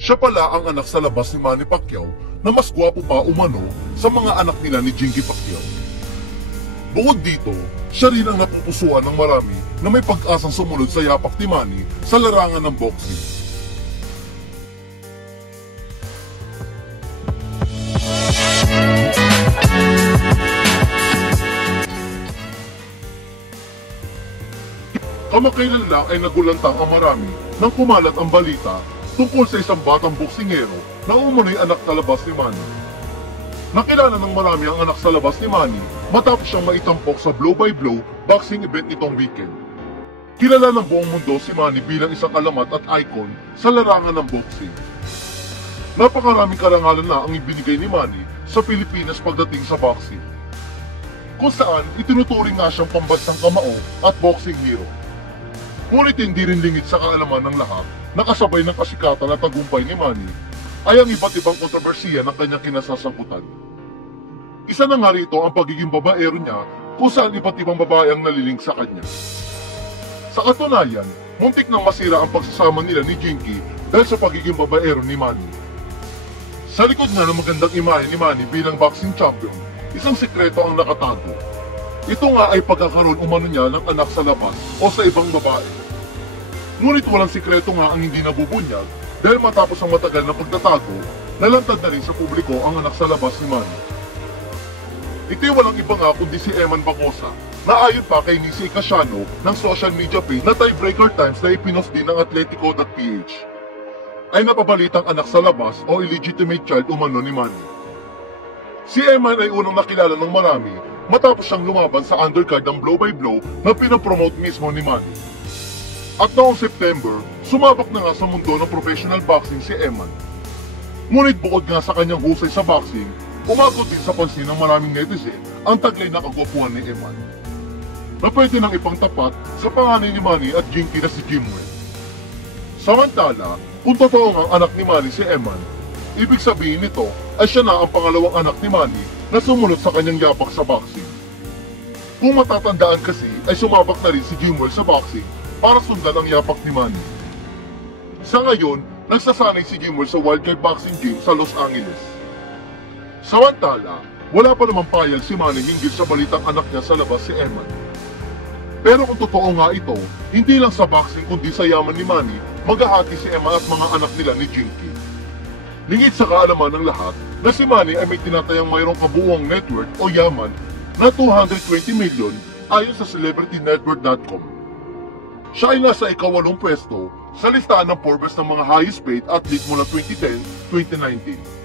Siya pala ang anak sa labas ni Manny Pacquiao na mas gwapo pa umano sa mga anak nila ni Jinky Pacquiao. Bukod dito, siya rin ang napupusuan ng marami na may pag-asang sumunod sa yapak ni Manny sa larangan ng boxing. Kamakailan lang ay nagulantang ang marami nang kumalat ang balita tungkol sa isang batang boksingero na umunoy anak sa labas ni Manny. Nakilala ng marami ang anak sa labas ni Manny matapos siyang maitampok sa blow-by-blow boxing event nitong weekend. Kilala ng buong mundo si Manny bilang isang alamat at icon sa larangan ng boxing. Napakaraming karangalan na ang ibinigay ni Manny sa Pilipinas pagdating sa boxing, kung saan itinuturing nga siyang pambansang kamao at boxing hero. Ngunit hindi rin lingid sa kaalaman ng lahat na kasabay ng kasikatan at tagumpay ni Manny ay ang iba't ibang kontrobersiya ng kanyang kinasasangkutan. Isa na nga rito ang pagiging babaero niya kung saan iba't ibang babae ang naliling sa kanya. Sa katunayan, muntik nang masira ang pagsasama nila ni Jinky dahil sa pagiging babaero ni Manny. Sa likod nga ng magandang imahe ni Manny bilang boxing champion, isang sekreto ang nakatago. Ito nga ay pagkakaroon umano niya ng anak sa labas o sa ibang babae. Ngunit walang sikreto nga ang hindi nabubunyag dahil matapos ang matagal na pagtatago, nalantad na rin sa publiko ang anak sa labas ni Manny. Ito'y walang iba nga kundi si Eman Bacosa, na ayon pa kay Nisi Casiano ng social media page na Tiebreaker Times na ipinost din ng Atletico.ph, ay napabalitang anak sa labas o illegitimate child umano ni Manny. Si Eman ay unang nakilala ng marami matapos siyang lumaban sa undercard ng blow-by-blow na pinapromote mismo ni Manny. At noong September, sumabak na nga sa mundo ng professional boxing si Eman. Ngunit bukod nga sa kanyang husay sa boxing, umagot din sa pansin ng maraming netizen ang taglay na kagwapuhan ni Eman, na pwede nang ipangtapat sa panganay ni Manny at Jinky na si Jimwell. Samantala, kung totoo ang anak ni Manny si Eman, ibig sabihin nito ay siya na ang pangalawang anak ni Manny na sumunod sa kanyang yapak sa boxing. Kung matatandaan kasi ay sumabak na rin si Jimwell sa boxing para sundan ang yapak ni Manny. Sa ngayon, nagsasanay si Jimwell sa Wildcard Boxing Gym sa Los Angeles. Samantala, wala pa namang payag si Manny hinggil sa balitang anak niya sa labas si Eman. Pero kung totoo nga ito, hindi lang sa boxing kundi sa yaman ni Manny, maghahati si Eman at mga anak nila ni Jinky. Lingid sa kaalaman ng lahat na si Manny ay may tinatayang mayroong kabuuang net worth o yaman na 220 million ayon sa CelebrityNetworth.com. Siya ay nasa ika-8 pwesto sa listahan ng Forbes ng mga highest paid athlete mula 2010-2019.